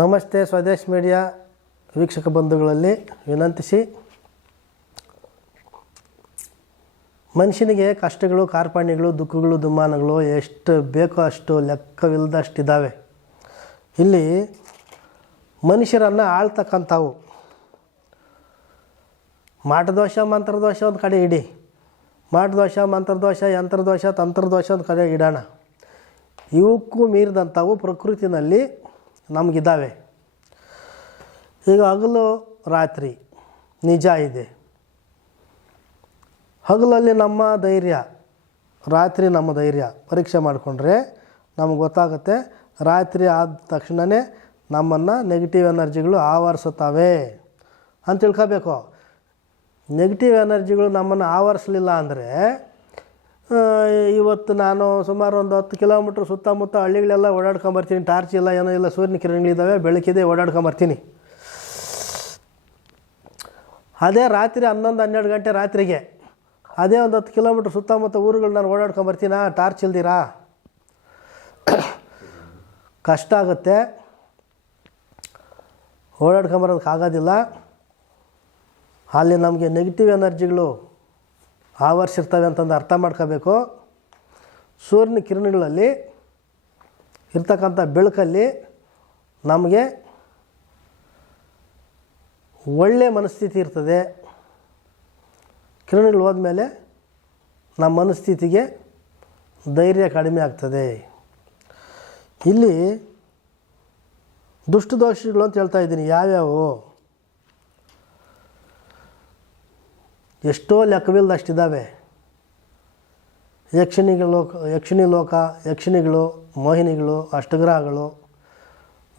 ನಮಸ್ತೆ ಸ್ವದೇಶ್ ಮೀಡಿಯಾ ವೀಕ್ಷಕ ಬಂಧುಗಳಲ್ಲಿ ವಿನಂತಿಸಿ. ಮನುಷ್ಯನಿಗೆ ಕಷ್ಟಗಳು, ಕಾರ್ಪಣ್ಯಗಳು, ದುಃಖಗಳು ದುಮ್ಮಾನಗಳು ಎಷ್ಟು ಬೇಕೋ ಅಷ್ಟು ಲೆಕ್ಕವಿಲ್ಲದಷ್ಟಿದ್ದಾವೆ ಇಲ್ಲಿ ಮನುಷ್ಯರನ್ನು ಆಳ್ತಕ್ಕಂಥವು. ಮಾಟದೋಷ, ಮಂತ್ರದೋಷ ಒಂದು ಕಡೆ ಇಡಿ. ಮಾಟದೋಷ, ಮಂತ್ರದೋಷ, ಯಂತ್ರದೋಷ, ತಂತ್ರದೋಷ ಒಂದು ಕಡೆ ಇಡೋಣ. ಇವಕ್ಕೂ ಮೀರಿದಂಥವು ಪ್ರಕೃತಿನಲ್ಲಿ ನಮಗಿದ್ದಾವೆ. ಈಗ ಹಗಲು ರಾತ್ರಿ ನಿಜ ಇದೆ. ಹಗಲಲ್ಲಿ ನಮ್ಮ ಧೈರ್ಯ, ರಾತ್ರಿ ನಮ್ಮ ಧೈರ್ಯ ಪರೀಕ್ಷೆ ಮಾಡಿಕೊಂಡ್ರೆ ನಮ್ಗೆ ಗೊತ್ತಾಗುತ್ತೆ, ರಾತ್ರಿ ಆದ ತಕ್ಷಣವೇ ನಮ್ಮನ್ನು ನೆಗೆಟಿವ್ ಎನರ್ಜಿಗಳು ಆವರಿಸುತ್ತವೆ ಅಂತ ತಿಳ್ಕೋಬೇಕು. ನೆಗೆಟಿವ್ ಎನರ್ಜಿಗಳು ನಮ್ಮನ್ನು ಆವರಿಸಲಿಲ್ಲ ಅಂದರೆ ಇವತ್ತು ನಾನು ಸುಮಾರು ಒಂದು ಹತ್ತು ಕಿಲೋಮೀಟ್ರ್ ಸುತ್ತಮುತ್ತ ಹಳ್ಳಿಗಳೆಲ್ಲ ಓಡಾಡ್ಕೊಂಬರ್ತೀನಿ ಟಾರ್ಚ್ ಇಲ್ಲ, ಏನೋ ಇಲ್ಲ ಸೂರ್ಯನ ಕಿರಣಗಳಿದ್ದಾವೆ ಬೆಳಕಿದೆ ಓಡಾಡ್ಕೊಂಬರ್ತೀನಿ ಅದೇ ರಾತ್ರಿ ಹನ್ನೊಂದು ಹನ್ನೆರಡು ಗಂಟೆ ರಾತ್ರಿಗೆ ಅದೇ ಒಂದು ಹತ್ತು ಕಿಲೋಮೀಟ್ರ್ ಸುತ್ತಮುತ್ತ ಊರುಗಳು ನಾನು ಓಡಾಡ್ಕೊಂಬರ್ತೀನಾ ಟಾರ್ಚ್ ಇಲ್ದಿರಾ? ಕಷ್ಟ ಆಗುತ್ತೆ. ಓಡಾಡ್ಕೊಂಬರೋದಕ್ಕಾಗೋದಿಲ್ಲ ಅಲ್ಲಿ ನಮಗೆ ನೆಗೆಟಿವ್ ಎನರ್ಜಿಗಳು ಆವರಿಸಿರ್ತವೆ ಅಂತಂದು ಅರ್ಥ ಮಾಡ್ಕೋಬೇಕು. ಸೂರ್ಯನ ಕಿರಣಗಳಲ್ಲಿ ಇರ್ತಕ್ಕಂಥ ಬೆಳಕಲ್ಲಿ ನಮಗೆ ಒಳ್ಳೆ ಮನಸ್ಥಿತಿ ಇರ್ತದೆ. ಕಿರಣಗಳು ಹೋದ್ಮೇಲೆ ನಮ್ಮ ಮನಸ್ಥಿತಿಗೆ ಧೈರ್ಯ ಕಡಿಮೆ ಆಗ್ತದೆ. ಇಲ್ಲಿ ದುಷ್ಟದೋಷಗಳು ಅಂತ ಹೇಳ್ತಾ ಇದ್ದೀನಿ. ಯಾವ್ಯಾವು? ಎಷ್ಟೋ ಲೆಕ್ಕವಿಲ್ಲದಷ್ಟಿದ್ದಾವೆ ಯಕ್ಷಿಣಿಗಳು ಯಕ್ಷಿಣಿ ಲೋಕ, ಯಕ್ಷಿಣಿಗಳು, ಮೋಹಿನಿಗಳು, ಅಷ್ಟಗ್ರಹಗಳು,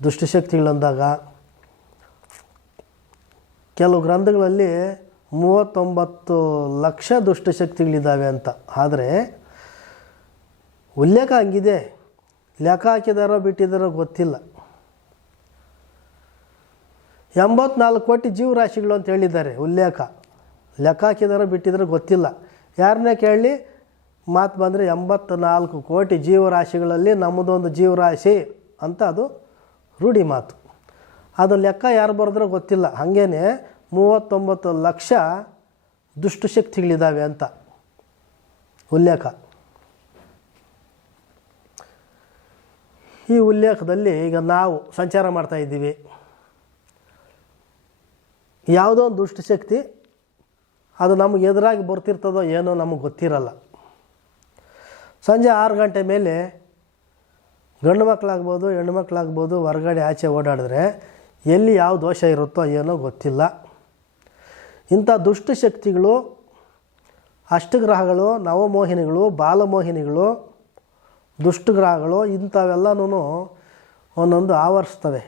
ದುಷ್ಟಶಕ್ತಿಗಳಂದಾಗ ಕೆಲವು ಗ್ರಂಥಗಳಲ್ಲಿ ಮೂವತ್ತೊಂಬತ್ತು ಲಕ್ಷ ದುಷ್ಟಶಕ್ತಿಗಳಿದ್ದಾವೆ ಅಂತ. ಆದರೆ ಉಲ್ಲೇಖ ಹಂಗಿದೆ. ಲೆಕ್ಕ ಹಾಕಿದಾರೋ ಬಿಟ್ಟಿದಾರೋ ಗೊತ್ತಿಲ್ಲ. ಎಂಬತ್ನಾಲ್ಕು ಕೋಟಿ ಜೀವರಾಶಿಗಳು ಅಂತ ಹೇಳಿದ್ದಾರೆ ಉಲ್ಲೇಖ. ಲೆಕ್ಕ ಹಾಕಿದಾರೋ ಬಿಟ್ಟಿದ್ರೆ ಗೊತ್ತಿಲ್ಲ. ಯಾರನ್ನೇ ಕೇಳಲಿ ಮಾತು ಬಂದರೆ ಎಂಬತ್ನಾಲ್ಕು ಕೋಟಿ ಜೀವರಾಶಿಗಳಲ್ಲಿ ನಮ್ಮದೊಂದು ಜೀವರಾಶಿ ಅಂತ ಅದು ರೂಢಿ ಮಾತು. ಅದು ಲೆಕ್ಕ ಯಾರು ಬರೆದ್ರೆ ಗೊತ್ತಿಲ್ಲ. ಹಾಗೇ ಮೂವತ್ತೊಂಬತ್ತು ಲಕ್ಷ ದುಷ್ಟಶಕ್ತಿಗಳಿದ್ದಾವೆ ಅಂತ ಉಲ್ಲೇಖ. ಈ ಉಲ್ಲೇಖದಲ್ಲಿ ಈಗ ನಾವು ಸಂಚಾರ ಮಾಡ್ತಾ ಇದ್ದೀವಿ. ಯಾವುದೋ ಒಂದು ದುಷ್ಟಶಕ್ತಿ ಅದು ನಮಗೆ ಎದುರಾಗಿ ಬರ್ತಿರ್ತದೋ ಏನೋ ನಮಗೆ ಗೊತ್ತಿರಲ್ಲ. ಸಂಜೆ ಆರು ಗಂಟೆ ಮೇಲೆ ಗಂಡು ಮಕ್ಕಳಾಗ್ಬೋದು, ಹೆಣ್ಣು ಮಕ್ಕಳಾಗ್ಬೋದು ಹೊರಗಡೆ ಆಚೆ ಓಡಾಡಿದ್ರೆ ಎಲ್ಲಿ ಯಾವ ದೋಷ ಇರುತ್ತೋ ಏನೋ ಗೊತ್ತಿಲ್ಲ. ಇಂಥ ದುಷ್ಟಶಕ್ತಿಗಳು ಅಷ್ಟಗ್ರಹಗಳು, ನವಮೋಹಿನಿಗಳು, ಬಾಲಮೋಹಿನಿಗಳು, ದುಷ್ಟಗ್ರಹಗಳು ಇಂಥವೆಲ್ಲನೂ ಒಂದೊಂದು ಆವರಿಸ್ತವೆ.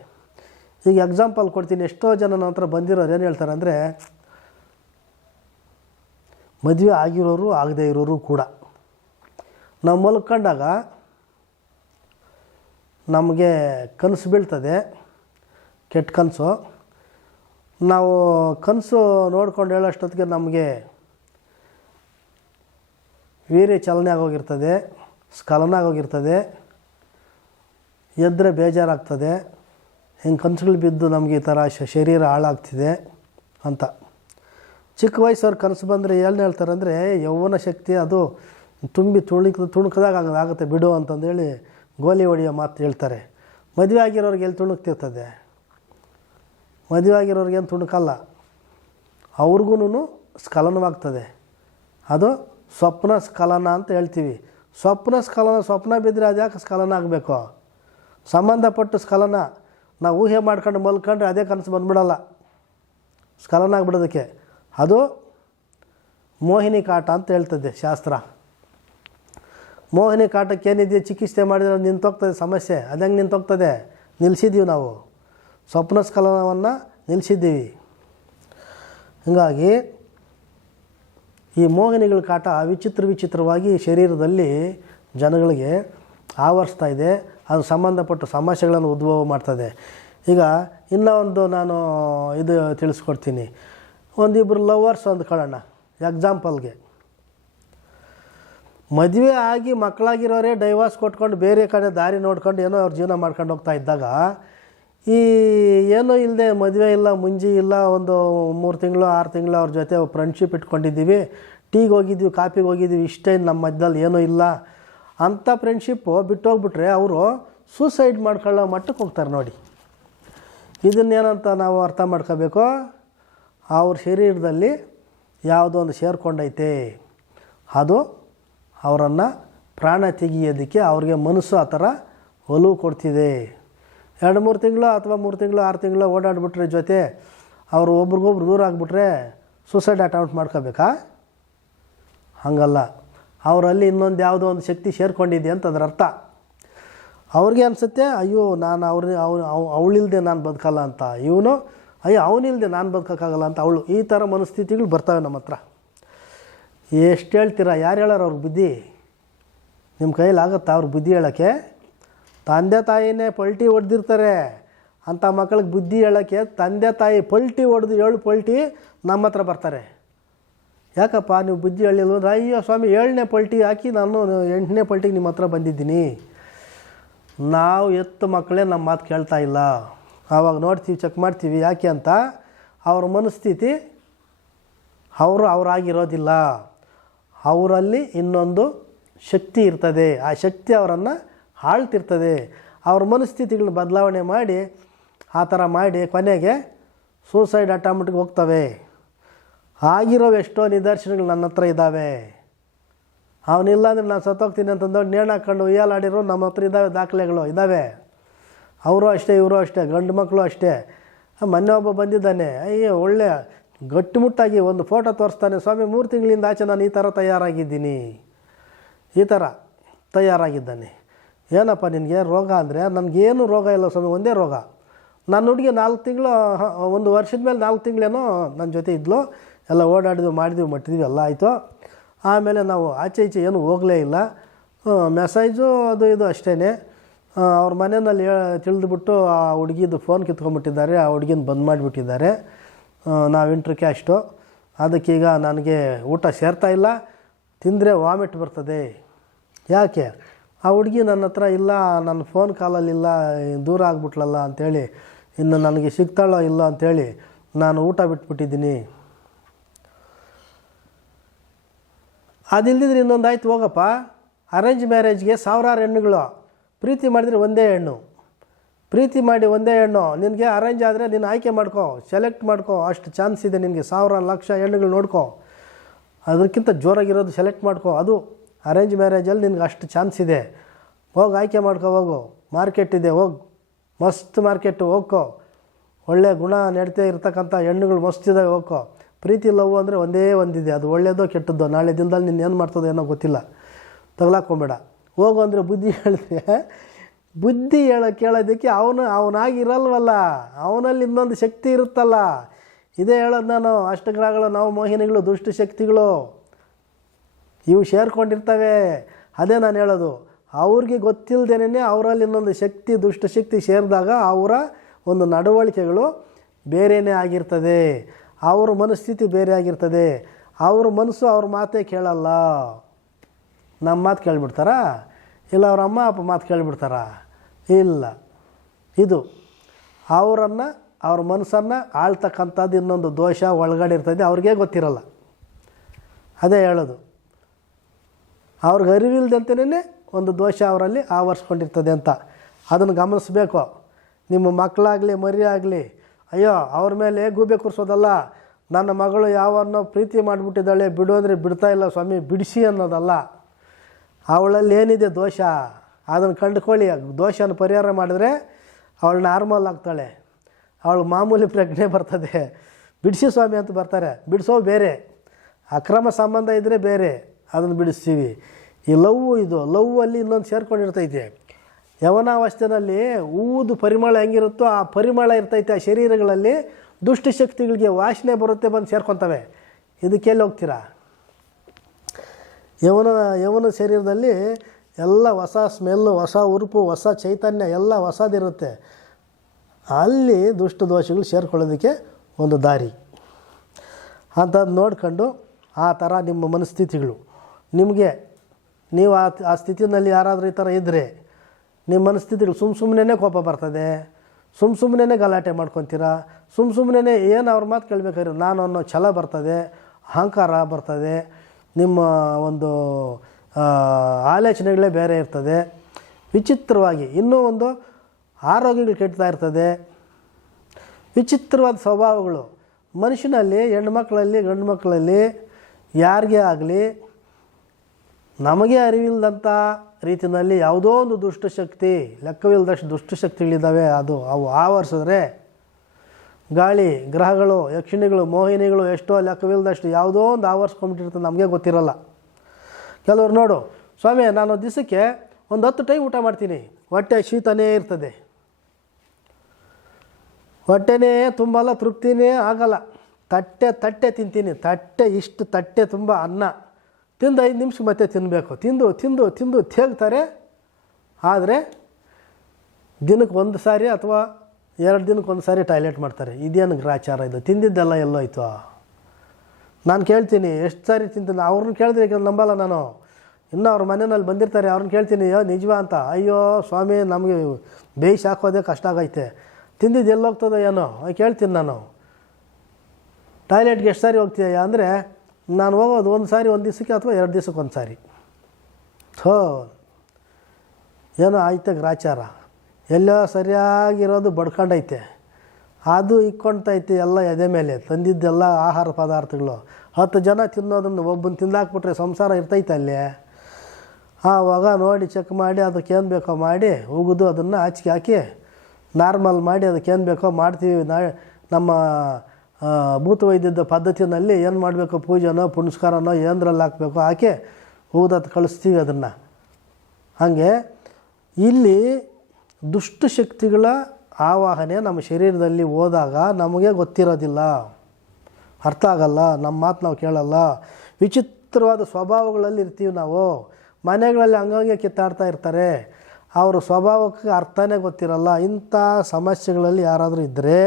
ಈಗ ಎಕ್ಸಾಂಪಲ್ ಕೊಡ್ತೀನಿ. ಎಷ್ಟೋ ಜನ ನನ್ನ ಹತ್ರ ಬಂದಿರೋರು ಏನು ಹೇಳ್ತಾರೆ ಅಂದರೆ ಮದುವೆ ಆಗಿರೋರು ಆಗದೇ ಇರೋರು ಕೂಡ. ನಾವು ಮಲ್ಕೊಂಡಾಗ ನಮಗೆ ಕನಸು ಬೀಳ್ತದೆ, ಕೆಟ್ಟ ಕನಸು. ನಾವು ಕನಸು ನೋಡ್ಕೊಂಡು ಹೇಳೋಷ್ಟೊತ್ತಿಗೆ ನಮಗೆ ವೀರ್ಯ ಚಲನೆ ಆಗೋಗಿರ್ತದೆ, ಸ್ಖಲನ ಆಗೋಗಿರ್ತದೆ ಎದ್ದರೆ ಬೇಜಾರಾಗ್ತದೆ, ಹಿಂಗೆ ಕನಸುಗಳು ಬಿದ್ದು ನಮಗೆ ಈ ಥರ ಶರೀರ ಹಾಳಾಗ್ತಿದೆ ಅಂತ. ಚಿಕ್ಕ ವಯಸ್ಸವ್ರ ಕನಸು ಬಂದರೆ ಏನು ಹೇಳ್ತಾರೆ ಅಂದರೆ ಯೌವನ ಶಕ್ತಿ ಅದು ತುಂಬಿ ತುಳಿಕ ತುಣುಕದಾಗ ಆಗ- ಆಗುತ್ತೆ ಬಿಡು ಅಂತಂದೇಳಿ ಗೋಲಿ ಹೊಡೆಯೋ ಮಾತು ಹೇಳ್ತಾರೆ. ಮದುವೆ ಆಗಿರೋರಿಗೆ ಎಲ್ಲಿ ತುಣುಕ್ತಿರ್ತದೆ? ಮದುವೆ ಆಗಿರೋರಿಗೇನು ತುಣುಕಲ್ಲ? ಅವ್ರಿಗೂ ಸ್ಖಲನವಾಗ್ತದೆ. ಅದು ಸ್ವಪ್ನ ಸ್ಖಲನ ಅಂತ ಹೇಳ್ತೀವಿ. ಸ್ವಪ್ನ ಸ್ಖಲನ, ಸ್ವಪ್ನ ಬಿದ್ದರೆ ಅದು ಯಾಕೆ ಸ್ಖಲನ ಆಗಬೇಕು? ಸಂಬಂಧಪಟ್ಟು ಸ್ಖಲನ. ನಾವು ಊಹೆ ಮಾಡ್ಕೊಂಡು ಮಲ್ಕೊಂಡ್ರೆ ಅದೇ ಕನಸು ಬಂದ್ಬಿಡಲ್ಲ. ಸ್ಖಲನ ಆಗ್ಬಿಡೋದಕ್ಕೆ. ಅದು ಮೋಹಿನಿ ಕಾಟ ಅಂತ ಹೇಳ್ತದೆ ಶಾಸ್ತ್ರ. ಮೋಹಿನಿ ಕಾಟಕ್ಕೆ ಏನಿದೆಯೋ ಚಿಕಿತ್ಸೆ ಮಾಡಿದ್ರೆ ನಿಂತೋಗ್ತದೆ, ಸಮಸ್ಯೆ. ಅದಂಗೆ ನಿಂತೋಗ್ತದೆ? ನಿಲ್ಲಿಸಿದ್ದೀವಿ ನಾವು. ಸ್ವಪ್ನ ಸ್ಖಲನವನ್ನು ನಿಲ್ಲಿಸಿದ್ದೀವಿ ಹೀಗಾಗಿ ಈ ಮೋಹಿನಿಗಳ ಕಾಟ ವಿಚಿತ್ರ ವಿಚಿತ್ರವಾಗಿ ಶರೀರದಲ್ಲಿ ಜನಗಳಿಗೆ ಆವರಿಸ್ತಾ ಇದೆ. ಅದು ಸಂಬಂಧಪಟ್ಟ ಸಮಸ್ಯೆಗಳನ್ನು ಉದ್ಭವ ಮಾಡ್ತದೆ. ಈಗ ಇನ್ನೂ ಒಂದು ನಾನು ಇದು ತಿಳಿಸ್ಕೊಡ್ತೀನಿ. ಒಂದಿಬ್ಬರು ಲವರ್ಸ್ ಅಂದ್ಕೊಳ್ಳೋಣ ಎಕ್ಸಾಂಪಲ್ಗೆ ಮದುವೆ ಆಗಿ ಮಕ್ಕಳಾಗಿರೋರೇ ಡೈವರ್ಸ್ ಕೊಟ್ಕೊಂಡು ಬೇರೆ ಕಡೆ ದಾರಿ ನೋಡ್ಕೊಂಡು ಏನೋ ಅವ್ರ ಜೀವನ ಮಾಡ್ಕೊಂಡು ಹೋಗ್ತಾ ಇದ್ದಾಗ, ಈ ಏನೂ ಇಲ್ಲದೆ ಮದುವೆ ಇಲ್ಲ, ಮುಂಜಿ ಇಲ್ಲ, ಒಂದು ಮೂರು ತಿಂಗಳು, ಆರು ತಿಂಗಳು ಅವ್ರ ಜೊತೆ ಫ್ರೆಂಡ್ಶಿಪ್ ಇಟ್ಕೊಂಡಿದ್ದೀವಿ, ಟೀಗೆ ಹೋಗಿದ್ವಿ, ಕಾಪಿಗೆ ಹೋಗಿದ್ದೀವಿ ಇಷ್ಟೇ ನಮ್ಮ ಮಧ್ಯದಲ್ಲಿ ಏನೂ ಇಲ್ಲ ಅಂಥ ಫ್ರೆಂಡ್ಶಿಪ್ಪು ಬಿಟ್ಟೋಗ್ಬಿಟ್ರೆ ಅವರು ಸೂಸೈಡ್ ಮಾಡ್ಕೊಳ್ಳೋ ಮಟ್ಟಕ್ಕೆ ಹೋಗ್ತಾರೆ ನೋಡಿ. ಇದನ್ನೇನಂತ ನಾವು ಅರ್ಥ ಮಾಡ್ಕೋಬೇಕು? ಅವ್ರ ಶರೀರದಲ್ಲಿ ಯಾವುದೋ ಒಂದು ಸೇರ್ಕೊಂಡೈತೆ. ಅದು ಅವರನ್ನು ಪ್ರಾಣ ತೆಗಿಯೋದಕ್ಕೆ ಅವ್ರಿಗೆ ಮನಸ್ಸು ಆ ಥರ ಒಲವು ಕೊಡ್ತಿದೆ. ಎರಡು ಮೂರು ತಿಂಗಳು ಅಥವಾ ಮೂರು ತಿಂಗಳು ಆರು ತಿಂಗಳು ಓಡಾಡ್ಬಿಟ್ರೆ ಜೊತೆ ಅವರು ಒಬ್ರಿಗೊಬ್ರು ದೂರ ಆಗಿಬಿಟ್ರೆ ಸೂಸೈಡ್ ಅಟೆಂಪ್ಟ್ ಮಾಡ್ಕೋಬೇಕಾ? ಹಾಗಲ್ಲ. ಅವರಲ್ಲಿ ಇನ್ನೊಂದು ಯಾವುದೋ ಒಂದು ಶಕ್ತಿ ಸೇರ್ಕೊಂಡಿದೆ ಅಂತ ಅದರ ಅರ್ಥ. ಅವ್ರಿಗೆ ಅನಿಸುತ್ತೆ, ಅಯ್ಯೋ, ನಾನು ಅವ್ರ ಅವಳಿಲ್ಲದೆ ನಾನು ಬದುಕಲ್ಲ ಅಂತ. ಇವನು ಅಯ್ಯೋ, ಅವನಿಲ್ದೆ ನಾನು ಬದುಕೋಕ್ಕಾಗಲ್ಲ ಅಂತ ಅವಳು. ಈ ಥರ ಮನಸ್ಥಿತಿಗಳು ಬರ್ತವೆ ನಮ್ಮ ಹತ್ರ. ಎಷ್ಟು ಹೇಳ್ತೀರಾ? ಯಾರು ಹೇಳೋರು ಅವ್ರ ಬುದ್ಧಿ? ನಿಮ್ಮ ಕೈಯಲ್ಲಿ ಆಗುತ್ತಾ ಅವ್ರ ಬುದ್ಧಿ ಹೇಳೋಕ್ಕೆ? ತಂದೆ ತಾಯಿನೇ ಪಲ್ಟಿ ಹೊಡೆದಿರ್ತಾರೆ ಅಂಥ ಮಕ್ಕಳಿಗೆ ಬುದ್ಧಿ ಹೇಳೋಕ್ಕೆ ತಂದೆ ತಾಯಿ ಪಲ್ಟಿ ಹೊಡೆದು ಏಳು ಪಲ್ಟಿ ನಮ್ಮ ಹತ್ರ ಬರ್ತಾರೆ. ಯಾಕಪ್ಪ, ನೀವು ಬುದ್ಧಿ ಹೇಳಿಲ್ವ ಅಯ್ಯೋ ಸ್ವಾಮಿ, ಏಳನೇ ಪಲ್ಟಿ ಹಾಕಿ ನಾನು ಎಂಟನೇ ಪಲ್ಟಿಗೆ ನಿಮ್ಮ ಹತ್ರ ಬಂದಿದ್ದೀನಿ. ನಾವು ಎತ್ತು ಮಕ್ಕಳೇ ನಮ್ಮ ಮಾತು ಕೇಳ್ತಾ ಇಲ್ಲ. ಆವಾಗ ನೋಡ್ತೀವಿ ಚೆಕ್ ಮಾಡ್ತೀವಿ, ಯಾಕೆ ಅಂತ ಅವ್ರ ಮನಸ್ಥಿತಿ, ಅವರು ಅವರಾಗಿರೋದಿಲ್ಲ. ಅವರಲ್ಲಿ ಇನ್ನೊಂದು ಶಕ್ತಿ ಇರ್ತದೆ. ಆ ಶಕ್ತಿ ಅವರನ್ನು ಆಳ್ತಿರ್ತದೆ. ಅವ್ರ ಮನಸ್ಥಿತಿಗಳನ್ನ ಬದಲಾವಣೆ ಮಾಡಿ, ಆ ಥರ ಮಾಡಿ ಕೊನೆಗೆ ಸೂಸೈಡ್ ಅಟೆಂಪ್ಟ್ಗೆ ಹೋಗ್ತವೆ. ಆಗಿರೋ ಎಷ್ಟೋ ನಿದರ್ಶನಗಳು ನನ್ನ ಹತ್ರ ಇದ್ದಾವೆ. ಅವನಿಲ್ಲ ಅಂದರೆ ನಾನು ಸತ್ತೋಗ್ತೀನಿ ಅಂತಂದು ನೇಣು ಹಾಕ್ಕೊಂಡು ಉಯ್ಯಾಲಾಡಿರೋ ನಮ್ಮ ಹತ್ರ ಇದ್ದಾವೆ, ದಾಖಲೆಗಳು ಇದ್ದಾವೆ. ಅವರು ಅಷ್ಟೇ, ಇವರು ಅಷ್ಟೇ, ಗಂಡು ಮಕ್ಕಳು ಅಷ್ಟೇ. ಮೊನ್ನೆ ಒಬ್ಬ ಬಂದಿದ್ದಾನೆ, ಅಯ್ಯೋ, ಒಳ್ಳೆ ಗಟ್ಟಿಮುಟ್ಟಾಗಿ ಒಂದು ಫೋಟೋ ತೋರಿಸ್ತಾನೆ. ಸ್ವಾಮಿ, ಮೂರು ತಿಂಗಳಿಂದ ಆಚೆ ನಾನು ಈ ಥರ ತಯಾರಾಗಿದ್ದೀನಿ. ಈ ಥರ ತಯಾರಾಗಿದ್ದಾನೆ. ಏನಪ್ಪ ನಿನಗೆ, ರೋಗ ಅಂದರೆ ನನಗೇನು ರೋಗ ಇಲ್ಲ ಸ್ವಾಮಿ, ಒಂದೇ ರೋಗ. ನನ್ನ ಹುಡುಗಿ ನಾಲ್ಕು ತಿಂಗಳು ಒಂದು ವರ್ಷದ ಮೇಲೆ ನಾಲ್ಕು ತಿಂಗಳೇನೋ ನನ್ನ ಜೊತೆ ಇದ್ಲು. ಎಲ್ಲ ಓಡಾಡಿದ್ವಿ, ಮಾಡಿದ್ವಿ, ಮಟ್ಟಿದ್ವಿ, ಎಲ್ಲ ಆಯಿತು. ಆಮೇಲೆ ನಾವು ಆಚೆ ಈಚೆ ಏನು ಹೋಗಲೇ ಇಲ್ಲ. ಮೆಸೇಜು ಅದು ಇದು ಅಷ್ಟೇ ಅವ್ರ ಮನೆಯಲ್ಲಿ ತಿಳಿದುಬಿಟ್ಟು ಆ ಹುಡುಗಿದು ಫೋನ್ ಕಿತ್ಕೊಂಡ್ಬಿಟ್ಟಿದ್ದಾರೆ. ಆ ಹುಡುಗಿನ ಬಂದ್ ಮಾಡಿಬಿಟ್ಟಿದ್ದಾರೆ. ನಾವು ಇಂಟ್ರ್ ಕ್ಯಾಸ್ಟು ಅದಕ್ಕೀಗ ನನಗೆ ಊಟ ಸೇರ್ತಾ ಇಲ್ಲ. ತಿಂದರೆ ವಾಮಿಟ್ ಬರ್ತದೆ. ಯಾಕೆ? ಆ ಹುಡುಗಿ ನನ್ನ ಹತ್ರ, ಇಲ್ಲ, ನನ್ನ ಫೋನ್ ಕಾಲಲ್ಲಿಲ್ಲ ದೂರ ಆಗ್ಬಿಟ್ಲಲ್ಲ ಅಂಥೇಳಿ ಇನ್ನು ನನಗೆ ಸಿಗ್ತಾಳೋ ಇಲ್ಲ ಅಂಥೇಳಿ ನಾನು ಊಟ ಬಿಟ್ಬಿಟ್ಟಿದ್ದೀನಿ. ಅದಿಲ್ದಿದ್ರೆ ಇನ್ನೊಂದು ಆಯ್ತು ಹೋಗಪ್ಪ. ಅರೇಂಜ್ ಮ್ಯಾರೇಜ್ಗೆ ಸಾವಿರಾರು ಹೆಣ್ಣುಗಳು. ಪ್ರೀತಿ ಮಾಡಿದರೆ ಒಂದೇ ಹೆಣ್ಣು. ಪ್ರೀತಿ ಮಾಡಿ ಒಂದೇ ಹೆಣ್ಣು. ನಿನಗೆ ಅರೇಂಜ್ ಆದರೆ ನೀನು ಆಯ್ಕೆ ಮಾಡ್ಕೋ. ಸೆಲೆಕ್ಟ್ ಮಾಡ್ಕೊ. ಅಷ್ಟು ಚಾನ್ಸ್ ಇದೆ ನಿನಗೆ. ಸಾವಿರ, ಲಕ್ಷ ಹೆಣ್ಣುಗಳು ನೋಡ್ಕೋ. ಅದಕ್ಕಿಂತ ಜೋರಾಗಿರೋದು ಸೆಲೆಕ್ಟ್ ಮಾಡ್ಕೋ. ಅದು ಅರೇಂಜ್ ಮ್ಯಾರೇಜಲ್ಲಿ ನಿನಗೆ ಅಷ್ಟು ಚಾನ್ಸ್ ಇದೆ. ಹೋಗಿ ಆಯ್ಕೆ ಮಾಡ್ಕೊ, ಹೋಗು. ಮಾರ್ಕೆಟ್ ಇದೆ, ಹೋಗಿ. ಮಸ್ತ್ ಮಾರ್ಕೆಟ್ ಹೋಗ್ಕೋ. ಒಳ್ಳೆ ಗುಣ ನಡತೆ ಇರ್ತಕ್ಕಂಥ ಹೆಣ್ಣುಗಳು ಮಸ್ತ್ ಇದ್ದಾವೆ ಹೋಗ್ಕೋ. ಪ್ರೀತಿ ಲವ್ ಅಂದರೆ ಒಂದೇ ಒಂದಿದೆ. ಅದು ಒಳ್ಳೆಯದೋ ಕೆಟ್ಟದ್ದೋ. ನಾಳೆ ದಿನದಲ್ಲಿ ನೀನು ಏನು ಮಾಡ್ತದೋ ಏನೋ ಗೊತ್ತಿಲ್ಲ. ತಗೊಳಕ್ಕೋಬೇಡ ಹೋಗು ಅಂದರೆ ಬುದ್ಧಿ ಹೇಳಿದ್ರೆ ಬುದ್ಧಿ ಹೇಳ ಕೇಳೋದಕ್ಕೆ ಅವನು ಅವನಾಗಿರಲ್ವಲ್ಲ. ಅವನಲ್ಲಿ ಇನ್ನೊಂದು ಶಕ್ತಿ ಇರುತ್ತಲ್ಲ. ಇದೇ ಹೇಳೋದು ನಾನು, ಅಷ್ಟಗ್ರಹಗಳು ನಾವು ಮೋಹಿನಿಗಳು, ದುಷ್ಟ ಶಕ್ತಿಗಳು. ಇವು ಸೇರ್ಕೊಂಡಿರ್ತವೆ. ಅದೇ ನಾನು ಹೇಳೋದು. ಅವ್ರಿಗೆ ಗೊತ್ತಿಲ್ಲದೇನೆ ಅವರಲ್ಲಿ ಇನ್ನೊಂದು ಶಕ್ತಿ ದುಷ್ಟಶಕ್ತಿ ಸೇರಿದಾಗ ಅವರ ಒಂದು ನಡವಳಿಕೆಗಳು ಬೇರೆಯೇ ಆಗಿರ್ತದೆ. ಅವ್ರ ಮನಸ್ಥಿತಿ ಬೇರೆ ಆಗಿರ್ತದೆ. ಅವ್ರ ಮನಸ್ಸು ಅವ್ರ ಮಾತೇ ಕೇಳಲ್ಲ. ನಮ್ಮ ಮಾತು ಕೇಳಿಬಿಡ್ತಾರಾ? ಇಲ್ಲ, ಅವ್ರ ಅಮ್ಮ, ಅಪ್ಪ ಮಾತು ಕೇಳಿಬಿಡ್ತಾರಾ? ಇಲ್ಲ. ಇದು ಅವರನ್ನು, ಅವ್ರ ಮನಸ್ಸನ್ನು ಆಳ್ತಕ್ಕಂಥದ್ದು ಇನ್ನೊಂದು ದೋಷ ಒಳಗಡೆ ಇರ್ತದೆ, ಅವ್ರಿಗೆ ಗೊತ್ತಿರಲ್ಲ. ಅದೇ ಹೇಳೋದು. ಅವ್ರಿಗೆ ಅರಿವಿಲ್ದಂತೆಯೇ ಒಂದು ದೋಷ ಅವರಲ್ಲಿ ಆವರಿಸ್ಕೊಂಡಿರ್ತದೆ ಅಂತ. ಅದನ್ನು ಗಮನಿಸ್ಬೇಕು. ನಿಮ್ಮ ಮಕ್ಕಳಾಗಲಿ ಮರಿ ಆಗಲಿ ಅಯ್ಯೋ, ಅವ್ರ ಮೇಲೆ ಗೂಬೆ ಕೂರಿಸೋದಲ್ಲ. ನನ್ನ ಮಗಳು ಯಾವನ್ನೋ ಪ್ರೀತಿ ಮಾಡಿಬಿಟ್ಟಿದ್ದಾಳೆ, ಬಿಡು ಅಂದರೆ ಬಿಡ್ತಾ ಇಲ್ಲ ಸ್ವಾಮಿ, ಬಿಡಿಸಿ ಅನ್ನೋದಲ್ಲ. ಅವಳಲ್ಲಿ ಏನಿದೆ ದೋಷ, ಅದನ್ನು ಕಂಡುಕೊಳ್ಳಿ. ದೋಷನ ಪರಿಹಾರ ಮಾಡಿದ್ರೆ ಅವಳು ನಾರ್ಮಲ್ ಆಗ್ತಾಳೆ. ಅವಳು ಮಾಮೂಲಿ ಪ್ರಜ್ಞೆ ಬರ್ತದೆ. ಬಿಡಿಸಿ ಸ್ವಾಮಿ ಅಂತ ಬರ್ತಾರೆ. ಬಿಡಿಸೋ ಬೇರೆ. ಅಕ್ರಮ ಸಂಬಂಧ ಇದ್ದರೆ ಬೇರೆ. ಅದನ್ನು ಬಿಡಿಸ್ತೀವಿ. ಈ ಲವ್ ಇದು, ಲವ್ ಅಲ್ಲಿ ಇನ್ನೊಂದು ಸೇರ್ಕೊಂಡಿರ್ತೈತೆ. ಯವನಾವಸ್ಥೆನಲ್ಲಿ ಹೂವುದು ಪರಿಮಳ ಹೆಂಗಿರುತ್ತೋ ಆ ಪರಿಮಳ ಇರ್ತೈತೆ ಆ ಶರೀರಗಳಲ್ಲಿ ದುಷ್ಟಶಕ್ತಿಗಳಿಗೆ ವಾಸನೆ ಬರುತ್ತೆ ಬಂದು ಸೇರ್ಕೊತವೆ. ಇದಕ್ಕೆಲ್ಲಿ ಹೋಗ್ತೀರಾ? ಯವನ ಯವನ ಶರೀರದಲ್ಲಿ ಎಲ್ಲ ಹೊಸ ಸ್ಮೆಲ್ಲು, ಹೊಸ ಉರುಪು, ಹೊಸ ಚೈತನ್ಯ, ಎಲ್ಲ ಹೊಸದಿರುತ್ತೆ. ಅಲ್ಲಿ ದುಷ್ಟ ದೋಷಗಳು ಸೇರ್ಕೊಳ್ಳೋದಕ್ಕೆ ಒಂದು ದಾರಿ. ಅಂಥದ್ದು ನೋಡ್ಕೊಂಡು ಆ ಥರ ನಿಮ್ಮ ಮನಸ್ಥಿತಿಗಳು. ನಿಮಗೆ ನೀವು ಆ ಆ ಸ್ಥಿತಿನಲ್ಲಿ ಯಾರಾದರೂ ಈ ಥರ ಇದ್ದರೆ ನಿಮ್ಮ ಮನಸ್ಥಿತಿಗಳು ಸುಮ್ಮ ಸುಮ್ಮನೆ ಕೋಪ ಬರ್ತದೆ. ಸುಮ್ಮ ಸುಮ್ಮನೆ ಗಲಾಟೆ ಮಾಡ್ಕೊತೀರಾ? ಸುಮ್ಮ ಸುಮ್ಮನೆ ಏನು ಅವ್ರ ಮಾತು ಕೇಳಬೇಕಾದ್ರೆ ನಾನು ಅನ್ನೋ ಛಲ ಬರ್ತದೆ, ಅಹಂಕಾರ ಬರ್ತದೆ. ನಿಮ್ಮ ಒಂದು ಆಲೋಚನೆಗಳೇ ಬೇರೆ ಇರ್ತದೆ. ವಿಚಿತ್ರವಾಗಿ ಇನ್ನೂ ಒಂದು ಆರೋಗ್ಯಗಳು ಕೆಡ್ತಾ ಇರ್ತದೆ. ವಿಚಿತ್ರವಾದ ಸ್ವಭಾವಗಳು. ಮನುಷ್ಯನಲ್ಲಿ ಹೆಣ್ಮಕ್ಳಲ್ಲಿ ಗಂಡು ಮಕ್ಕಳಲ್ಲಿ ಯಾರಿಗೆ ಆಗಲಿ, ನಮಗೆ ಅರಿವಿಲ್ಲದಂಥ ರೀತಿಯಲ್ಲಿ ಯಾವುದೋ ಒಂದು ದುಷ್ಟಶಕ್ತಿ, ಲೆಕ್ಕವಿಲ್ಲದಷ್ಟು ದುಷ್ಟಶಕ್ತಿಗಳಿದ್ದಾವೆ. ಅದು ಅವು ಆವರಿಸಿದ್ರೆ ಗಾಳಿ, ಗ್ರಹಗಳು, ಯಕ್ಷಿಣಿಗಳು, ಮೋಹಿನಿಗಳು ಎಷ್ಟೋ ಲೆಕ್ಕವಿಲ್ಲದಷ್ಟು ಯಾವುದೋ ಒಂದು ಆವರಿಸ್ಕೊಂಡ್ಬಿಟ್ಟಿರ್ತದೆ ನಮಗೆ ಗೊತ್ತಿರಲ್ಲ. ಕೆಲವರು ನೋಡು, ಸ್ವಾಮಿ, ನಾನು ದಿವಸಕ್ಕೆ ಒಂದು ಹತ್ತು ಟೈಮ್ ಊಟ ಮಾಡ್ತೀನಿ. ಹೊಟ್ಟೆ ಶೀತನೇ ಇರ್ತದೆ. ಹೊಟ್ಟೆನೇ ತುಂಬಲ್ಲ, ತೃಪ್ತಿನೇ ಆಗಲ್ಲ. ತಟ್ಟೆ ತಟ್ಟೆ ತಿಂತೀನಿ. ತಟ್ಟೆ, ಇಷ್ಟು ತಟ್ಟೆ ತುಂಬ ಅನ್ನ. ತಿಂದು ಐದು ನಿಮಿಷ ಮತ್ತೆ ತಿನ್ನಬೇಕು ತಿಂದು ತಿಂದು ತಿಂದು ತೇಗ್ತಾರೆ. ಆದರೆ ದಿನಕ್ಕೆ ಒಂದು ಸಾರಿ ಅಥವಾ ಎರಡು ದಿನಕ್ಕೆ ಒಂದು ಸಾರಿ ಟಾಯ್ಲೆಟ್ ಮಾಡ್ತಾರೆ. ಇದೇನು ಗ್ರಾಚಾರ ಇದು? ತಿಂದಿದ್ದೆಲ್ಲ ಎಲ್ಲೋಯ್ತು ನಾನು ಕೇಳ್ತೀನಿ, ಎಷ್ಟು ಸಾರಿ ತಿಂತೀನಿ ಅವ್ರನ್ನ ಕೇಳಿದ್ರೆ ಈಗ ನಂಬಲ್ಲ ನಾನು? ಇನ್ನು ಅವ್ರ ಮನೆಯಲ್ಲಿ ಬಂದಿರ್ತಾರೆ, ಅವ್ರನ್ನ ಕೇಳ್ತೀನಿ, ಅಯ್ಯೋ ನಿಜವಾ ಅಂತ? ಅಯ್ಯೋ, ಸ್ವಾಮಿ, ನಮಗೆ ಬೇಯಿಸಿ ಹಾಕೋದೇ ಕಷ್ಟ ಆಗೈತೆ. ತಿಂದಿದ್ದು ಎಲ್ಲಿ ಹೋಗ್ತದೋ ಏನೋ ಕೇಳ್ತೀನಿ ನಾನು. ಟಾಯ್ಲೆಟ್ಗೆ ಎಷ್ಟು ಸಾರಿ ಹೋಗ್ತೀಯ ಅಂದರೆ ನಾನು ಹೋಗೋದು ಒಂದು ಸಾರಿ, ಒಂದು ದಿವಸಕ್ಕೆ ಅಥವಾ ಎರಡು ದಿವಸಕ್ಕೆ ಒಂದು ಸಾರಿ. ಥೋ, ಏನೋ ಆಯ್ತು ಗ್ರಾಚಾರ. ಎಲ್ಲೋ ಸರಿಯಾಗಿರೋದು ಬಡ್ಕೊಂಡೈತೆ. ಅದು ಇಕ್ಕೊಂತೈತೆ ಎಲ್ಲ ಎದೆ ಮೇಲೆ, ತಂದಿದ್ದೆಲ್ಲ ಆಹಾರ ಪದಾರ್ಥಗಳು. ಹತ್ತು ಜನ ತಿನ್ನೋದನ್ನು ಒಬ್ಬನ ತಿಂದಾಕ್ಬಿಟ್ರೆ ಸಂಸಾರ ಇರ್ತೈತೆ ಅಲ್ಲಿ. ಆವಾಗ ನೋಡಿ ಚೆಕ್ ಮಾಡಿ ಅದಕ್ಕೇನು ಬೇಕೋ ಮಾಡಿ ಉಗಿದು ಅದನ್ನು ಆಚಿಕೆ ಹಾಕಿ ನಾರ್ಮಲ್ ಮಾಡಿ ಅದಕ್ಕೇನು ಬೇಕೋ ಮಾಡ್ತೀವಿ. ನಾ, ನಮ್ಮ ಭೂತ ವೈದ್ಯದ ಪದ್ಧತಿನಲ್ಲಿ ಏನು ಮಾಡಬೇಕು? ಪೂಜೆನೋ, ಪುನಸ್ಕಾರನೋ ಏನರಲ್ಲಿ ಹಾಕಬೇಕು? ಹಾಕಿ ಉಗ್ದತ್ತು ಕಳಿಸ್ತೀವಿ ಅದನ್ನು. ಹಾಗೆ ಇಲ್ಲಿ ದುಷ್ಟಶಕ್ತಿಗಳ ಆವಾಹನೆ ನಮ್ಮ ಶರೀರದಲ್ಲಿ ಹೋದಾಗ ನಮಗೆ ಗೊತ್ತಿರೋದಿಲ್ಲ. ಅರ್ಥ ಆಗಲ್ಲ, ನಮ್ಮ ಮಾತು ನಾವು ಕೇಳಲ್ಲ. ವಿಚಿತ್ರವಾದ ಸ್ವಭಾವಗಳಲ್ಲಿ ಇರ್ತೀವಿ ನಾವು. ಮನೆಗಳಲ್ಲಿ ಹಂಗಂಗೆ ಕಿತ್ತಾಡ್ತಾ ಇರ್ತಾರೆ. ಅವರ ಸ್ವಭಾವಕ್ಕೆ ಅರ್ಥನೇ ಗೊತ್ತಿರಲ್ಲ. ಇಂಥ ಸಮಸ್ಯೆಗಳಲ್ಲಿ ಯಾರಾದರೂ ಇದ್ದರೆ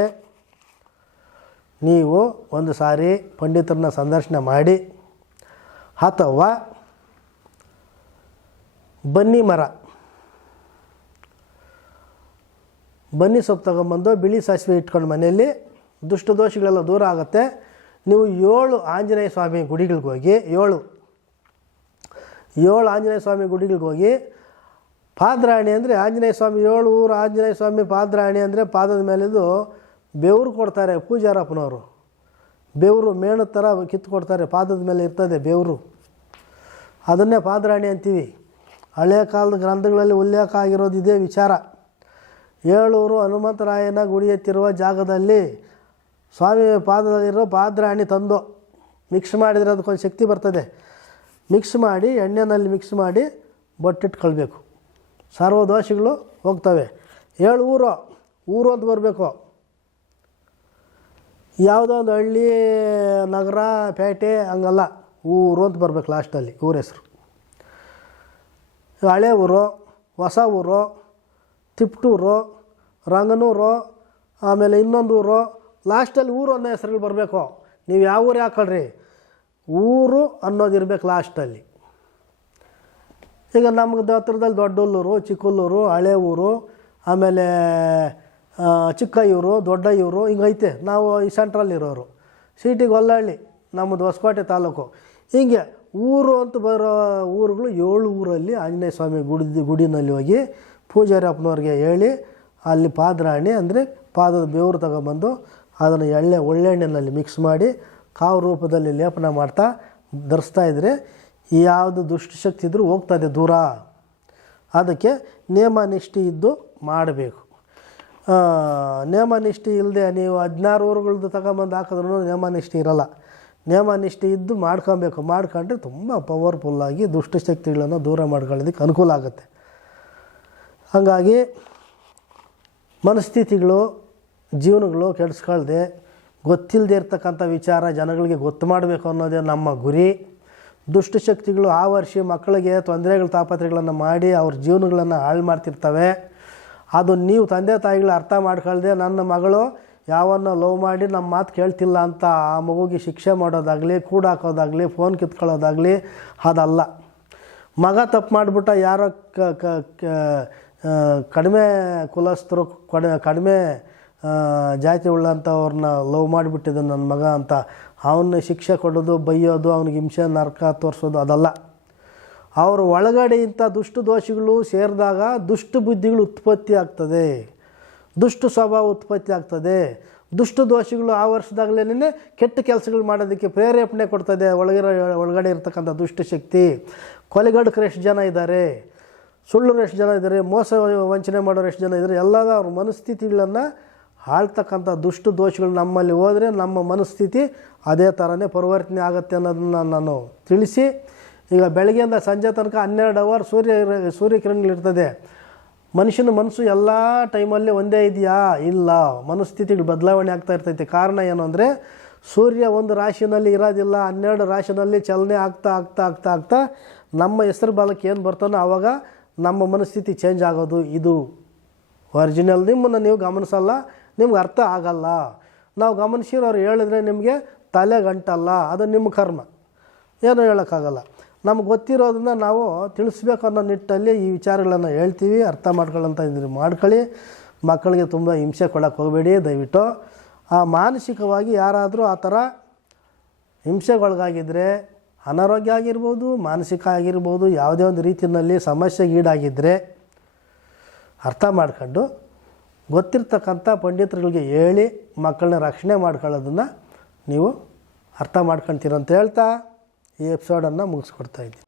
ನೀವು ಒಂದು ಸಾರಿ ಪಂಡಿತರನ್ನ ಸಂದರ್ಶನ ಮಾಡಿ, ಅಥವಾ ಬನ್ನಿ ಮರ. ಬನ್ನಿ ಸೊಪ್ಪು ತಗೊಂಬಂದು ಬಿಳಿ ಸಾಸಿವೆ ಇಟ್ಕೊಂಡು ಮನೆಯಲ್ಲಿ, ದುಷ್ಟ ದೋಷಗಳೆಲ್ಲ ದೂರ ಆಗುತ್ತೆ. ನೀವು ಏಳು ಆಂಜನೇಯ ಸ್ವಾಮಿ ಗುಡಿಗಳಿಗೆ ಹೋಗಿ, ಏಳು ಏಳು ಆಂಜನೇಯ ಸ್ವಾಮಿ ಗುಡಿಗಳಿಗೆ ಹೋಗಿ, ಪಾದ್ರಾಣಿ ಅಂದರೆ ಆಂಜನೇಯ ಸ್ವಾಮಿ, ಏಳು ಊರು ಆಂಜನೇಯ ಸ್ವಾಮಿ ಪಾದ್ರಾಣಿ ಅಂದರೆ ಪಾದದ ಮೇಲಿದ್ದು ಬೆವರು ಕೊಡ್ತಾರೆ ಪೂಜಾರಪ್ಪನವರು. ಬೆವರು ಮೇಣದ ಥರ ಕಿತ್ತು ಕೊಡ್ತಾರೆ, ಪಾದದ ಮೇಲೆ ಇರ್ತದೆ ಬೆವರು. ಅದನ್ನೇ ಪಾದ್ರಾಣಿ ಅಂತೀವಿ. ಹಳೆಯ ಕಾಲದ ಗ್ರಂಥಗಳಲ್ಲಿ ಉಲ್ಲೇಖ ಆಗಿರೋದು ಇದೇ ವಿಚಾರ. ಏಳೂರು ಹನುಮಂತರಾಯನ ಗುಡಿ ಎತ್ತಿರುವ ಜಾಗದಲ್ಲಿ ಸ್ವಾಮಿ ಪಾದದಲ್ಲಿರೋ ಪಾದ್ರಾಣಿ ತಂದು ಮಿಕ್ಸ್ ಮಾಡಿದರೆ ಅದಕ್ಕೊಂದು ಶಕ್ತಿ ಬರ್ತದೆ. ಮಿಕ್ಸ್ ಮಾಡಿ, ಎಣ್ಣೆನಲ್ಲಿ ಮಿಕ್ಸ್ ಮಾಡಿ ಬೊಟ್ಟಿಟ್ಕೊಳ್ಬೇಕು. ಸರ್ವ ದೋಷಗಳು ಹೋಗ್ತವೆ. ಏಳು ಊರು ಊರು ಅಂತ ಬರಬೇಕು. ಯಾವುದೋ ಒಂದು ಹಳ್ಳಿ, ನಗರ, ಪೇಟೆ, ಹಂಗಲ್ಲ, ಊರು ಅಂತ ಬರಬೇಕು ಲಾಸ್ಟಲ್ಲಿ ಊರ ಹೆಸರು. ಹಳೆ ಊರು, ಹೊಸ ಊರು, ತಿಪ್ಟೂರು ರಂಗನೂರು ಆಮೇಲೆ ಇನ್ನೊಂದು ಊರು ಲಾಸ್ಟಲ್ಲಿ ಊರು ಅನ್ನೋ ಹೆಸರಲ್ಲಿ ಬರಬೇಕು. ನೀವು ಯಾವ ಊರು ಹಾಕೊಳ್ರಿ ಊರು ಅನ್ನೋದಿರಬೇಕು ಲಾಸ್ಟಲ್ಲಿ. ಈಗ ನಮ್ಗೆ ಹತ್ರದಲ್ಲಿ ದೊಡ್ಡಲ್ಲೂರು, ಚಿಕ್ಕಲ್ಲೂರು, ಹಳೆ ಊರು, ಆಮೇಲೆ ಚಿಕ್ಕ ಇವರು ದೊಡ್ಡ ಇವರು ಹಿಂಗೈತೆ ನಾವು ಈ ಸೆಂಟ್ರಲ್ಲಿರೋರು ಸಿಟಿಗೆ ಹೊಲ್ಲಹಳ್ಳಿ ನಮ್ಮದು ಹೊಸಕೋಟೆ ತಾಲೂಕು. ಹೀಗೆ ಊರು ಅಂತ ಬರೋ ಊರುಗಳು ಏಳು ಊರಲ್ಲಿ ಆಂಜನೇಯ ಸ್ವಾಮಿ ಗುಡಿ, ಗುಡಿನಲ್ಲಿ ಹೋಗಿ ಪೂಜಾರಿ ಅಪ್ಪನವ್ರಿಗೆ ಹೇಳಿ ಅಲ್ಲಿ ಪಾದರಾಣಿ ಅಂದರೆ ಪಾದದ ಬೆವರು ತಗೊಂಬಂದು ಅದನ್ನು ಎಳ್ಳೆ ಒಳ್ಳೆಣ್ಣೆನಲ್ಲಿ ಮಿಕ್ಸ್ ಮಾಡಿ ಕಾವು ರೂಪದಲ್ಲಿ ಲೇಪನ ಮಾಡ್ತಾ ಧರಿಸ್ತಾ ಇದ್ದರೆ ಯಾವುದು ದುಷ್ಟಶಕ್ತಿ ಇದ್ದರೂ ಹೋಗ್ತದೆ ದೂರ. ಅದಕ್ಕೆ ನಿಯಮನಿಷ್ಠೆ ನಿಷ್ಠೆ ಇದ್ದು ಮಾಡಬೇಕು. ನಿಯಮ ಇಲ್ಲದೆ ನೀವು ಹದಿನಾರು ಊರುಗಳದ್ದು ತಗೊಂಬಂದು ಹಾಕಿದ್ರೂ ನಿಯಮನಿಷ್ಠೆ ನಿಷ್ಠೆ ಇರಲ್ಲ. ನಿಯಮನಿಷ್ಠೆ ನಿಷ್ಠೆ ಇದ್ದು ಮಾಡ್ಕೊಬೇಕು. ಮಾಡ್ಕೊಂಡ್ರೆ ತುಂಬ ಪವರ್ಫುಲ್ಲಾಗಿ ದುಷ್ಟಶಕ್ತಿಗಳನ್ನು ದೂರ ಮಾಡ್ಕೊಳ್ಳೋದಕ್ಕೆ ಅನುಕೂಲ ಆಗುತ್ತೆ. ಹಾಗಾಗಿ ಮನಸ್ಥಿತಿಗಳು, ಜೀವನಗಳು ಕೆಡಿಸ್ಕೊಳ್ದೆ ಗೊತ್ತಿಲ್ಲದೆ ಇರ್ತಕ್ಕಂಥ ವಿಚಾರ ಜನಗಳಿಗೆ ಗೊತ್ತು ಮಾಡಬೇಕು ಅನ್ನೋದೇ ನಮ್ಮ ಗುರಿ. ದುಷ್ಟಶಕ್ತಿಗಳು ಆ ವರ್ಷ ಮಕ್ಕಳಿಗೆ ತೊಂದರೆಗಳು ತಾಪತ್ರೆಗಳನ್ನು ಮಾಡಿ ಅವ್ರ ಜೀವನಗಳನ್ನು ಹಾಳು ಮಾಡ್ತಿರ್ತವೆ. ಅದು ನೀವು ತಂದೆ ತಾಯಿಗಳು ಅರ್ಥ ಮಾಡ್ಕೊಳ್ದೆ ನನ್ನ ಮಗಳು ಯಾವನ್ನ ಲವ್ ಮಾಡಿ ನಮ್ಮ ಮಾತು ಕೇಳ್ತಿಲ್ಲ ಅಂತ ಆ ಮಗುಗೆ ಶಿಕ್ಷೆ ಮಾಡೋದಾಗಲಿ ಕೂಡಾಕೋದಾಗಲಿ ಫೋನ್ ಕಿತ್ಕೊಳ್ಳೋದಾಗಲಿ, ಅದಲ್ಲ. ಮಗ ತಪ್ಪು ಮಾಡಿಬಿಟ್ಟ ಯಾರೋ ಕಡಿಮೆ ಕುಲಸ್ಥರು, ಕಡಿ, ಕಡಿಮೆ ಜಾತಿ ಉಳ್ಳಂಥವ್ರನ್ನ ಲವ್ ಮಾಡಿಬಿಟ್ಟಿದ್ದ ನನ್ನ ಮಗ ಅಂತ, ಅವನ್ನ ಶಿಕ್ಷೆ ಕೊಡೋದು, ಬೈಯೋದು, ಅವ್ನಿಗೆ ಹಿಂಸೆ, ನರಕ ತೋರಿಸೋದು ಅದಲ್ಲ. ಅವ್ರ ಒಳಗಡೆ ಇಂಥ ದುಷ್ಟ ದೋಷಗಳು ಸೇರಿದಾಗ ದುಷ್ಟ ಬುದ್ಧಿಗಳು ಉತ್ಪತ್ತಿ ಆಗ್ತದೆ. ದುಷ್ಟ ಸ್ವಭಾವ ಉತ್ಪತ್ತಿ ಆಗ್ತದೆ. ದುಷ್ಟ ದೋಷಗಳು ಆ ವರ್ಷದಾಗಲೇ ಕೆಟ್ಟ ಕೆಲಸಗಳು ಮಾಡೋದಕ್ಕೆ ಪ್ರೇರೇಪಣೆ ಕೊಡ್ತದೆ ಒಳಗಿರೋ, ಒಳಗಡೆ ಇರ್ತಕ್ಕಂಥ ದುಷ್ಟ ಶಕ್ತಿ. ಕೊಲೆಗಡಕರು ಎಷ್ಟು ಜನ ಇದ್ದಾರೆ? ಸುಳ್ಳರು ಎಷ್ಟು ಜನ ಇದ್ದಾರೆ, ಮೋಸ ವಂಚನೆ ಮಾಡೋರು ಎಷ್ಟು ಜನ ಇದ್ದಾರೆ, ಎಲ್ಲದ ಅವ್ರ ಮನಸ್ಥಿತಿಗಳನ್ನು ಆಳ್ತಕ್ಕಂಥ ದುಷ್ಟ ದೋಷಗಳು ನಮ್ಮಲ್ಲಿ ಹೋದರೆ ನಮ್ಮ ಮನಸ್ಥಿತಿ ಅದೇ ಥರನೇ ಪರಿವರ್ತನೆ ಆಗುತ್ತೆ ಅನ್ನೋದನ್ನು ನಾನು ತಿಳಿಸಿ, ಈಗ ಬೆಳಗ್ಗೆಯಿಂದ ಸಂಜೆ ತನಕ ಹನ್ನೆರಡು ಅವರ್ ಸೂರ್ಯ ಸೂರ್ಯಕಿರಣಗಳಿರ್ತದೆ. ಮನುಷ್ಯನ ಮನಸ್ಸು ಎಲ್ಲ ಟೈಮಲ್ಲಿ ಒಂದೇ ಇದೆಯಾ? ಇಲ್ಲ. ಮನಸ್ಥಿತಿಗಳು ಬದಲಾವಣೆ ಆಗ್ತಾ ಇರ್ತೈತೆ. ಕಾರಣ ಏನು ಅಂದರೆ, ಸೂರ್ಯ ಒಂದು ರಾಶಿನಲ್ಲಿ ಇರೋದಿಲ್ಲ, ಹನ್ನೆರಡು ರಾಶಿನಲ್ಲಿ ಚಲನೆ ಆಗ್ತಾ ಆಗ್ತಾ ಆಗ್ತಾ ಆಗ್ತಾ ನಮ್ಮ ಹೆಸರು ಬಾಲಕ್ಕೆ ಏನು ಬರ್ತಾನೋ ಆವಾಗ ನಮ್ಮ ಮನಸ್ಥಿತಿ ಚೇಂಜ್ ಆಗೋದು ಇದು. ಒರಿಜಿನಲ್ ನಿಮ್ಮನ್ನು ನೀವು ಗಮನಿಸಲ್ಲ, ನಿಮ್ಗೆ ಅರ್ಥ ಆಗಲ್ಲ. ನಾವು ಗಮನಿಸಿರೋರು ಹೇಳಿದ್ರೆ ನಿಮಗೆ ತಲೆ ಗಂಟಲ್ಲ, ಅದು ನಿಮ್ಮ ಕರ್ಮ. ಏನು ಹೇಳೋಕ್ಕಾಗಲ್ಲ. ನಮ್ಗೆ ಗೊತ್ತಿರೋದನ್ನ ನಾವು ತಿಳಿಸ್ಬೇಕು ಅನ್ನೋ ನಿಟ್ಟಲ್ಲಿ ಈ ವಿಚಾರಗಳನ್ನು ಹೇಳ್ತೀವಿ, ಅರ್ಥ ಮಾಡ್ಕೊಳ್ಳೋಂಥ ಇದ್ರೆ ಮಾಡ್ಕೊಳ್ಳಿ. ಮಕ್ಕಳಿಗೆ ತುಂಬ ಹಿಂಸೆ ಕೊಡೋಕ್ಕೆ ಹೋಗಬೇಡಿ, ದಯವಿಟ್ಟು. ಆ ಮಾನಸಿಕವಾಗಿ ಯಾರಾದರೂ ಆ ಥರ ಹಿಂಸೆಗೊಳಗಾಗಿದ್ದರೆ ಅನಾರೋಗ್ಯ ಆಗಿರ್ಬೋದು ಮಾನಸಿಕ ಆಗಿರ್ಬೋದು ಯಾವುದೇ ಒಂದು ರೀತಿಯಲ್ಲಿ ಸಮಸ್ಯೆಗೀಡಾಗಿದ್ದರೆ ಅರ್ಥ ಮಾಡ್ಕೊಂಡು ಗೊತ್ತಿರ್ತಕ್ಕಂಥ ಪಂಡಿತರುಗಳಿಗೆ ಹೇಳಿ ಮಕ್ಕಳನ್ನ ರಕ್ಷಣೆ ಮಾಡ್ಕೊಳ್ಳೋದನ್ನು ನೀವು ಅರ್ಥ ಮಾಡ್ಕೊಳ್ತೀರಂತ ಹೇಳ್ತಾ ಈ ಎಪಿಸೋಡನ್ನು ಮುಗಿಸ್ಕೊಡ್ತಾ ಇದ್ದೀನಿ.